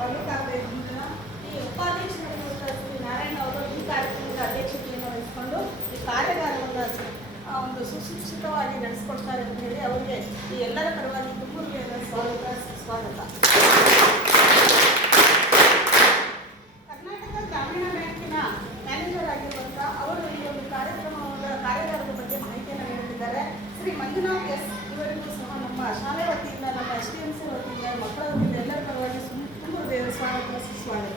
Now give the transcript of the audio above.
ಬರಬೇಕಾಗಬೇಕಿಲ್ಲ. ಈ ಉಪಾಧ್ಯಕ್ಷರಾಗಿರುವಂಥ ಶ್ರೀ ನಾರಾಯಣ ಅವರು ಈ ಕಾರ್ಯಕ್ರಮದ ಅಧ್ಯಕ್ಷತೆಯನ್ನು ವಹಿಸಿಕೊಂಡು ಈ ಕಾರ್ಯಾಗಾರವನ್ನು ಒಂದು ಸುಶಿಕ್ಷಿತವಾಗಿ ನಡೆಸ್ಕೊಡ್ತಾರೆ ಅಂತ ಹೇಳಿ ಅವರಿಗೆ ಈ ಎಲ್ಲರ ಪರವಾಗಿ ತುಂಬುರುಗೆಯ ಸ್ವಾಗತ. ಕರ್ನಾಟಕ ಗ್ರಾಮೀಣ ಬ್ಯಾಂಕಿನ ಮ್ಯಾನೇಜರ್ ಆಗಿರುವಂಥ ಅವರು ಈ ಒಂದು ಕಾರ್ಯಾಗಾರದ ಬಗ್ಗೆ ಮಾಹಿತಿಯನ್ನು ನೀಡುತ್ತಿದ್ದಾರೆ. ಶ್ರೀ ಮಂಜುನಾಥ್ ಎಸ್ ಇವರಿಗೂ ಸಹ ನಮ್ಮ ಶಾಲೆ ವತಿಯಿಂದ, ನಮ್ಮ STMC ವತಿಯಿಂದ, ಮಕ್ಕಳ ವತಿಯಿಂದ ಎಲ್ಲರ ಪರವಾಗಿ ತುಂಬುರುಗೆಯ ಸ್ವಾಗತ, ಸುಸ್ವಾಗತ.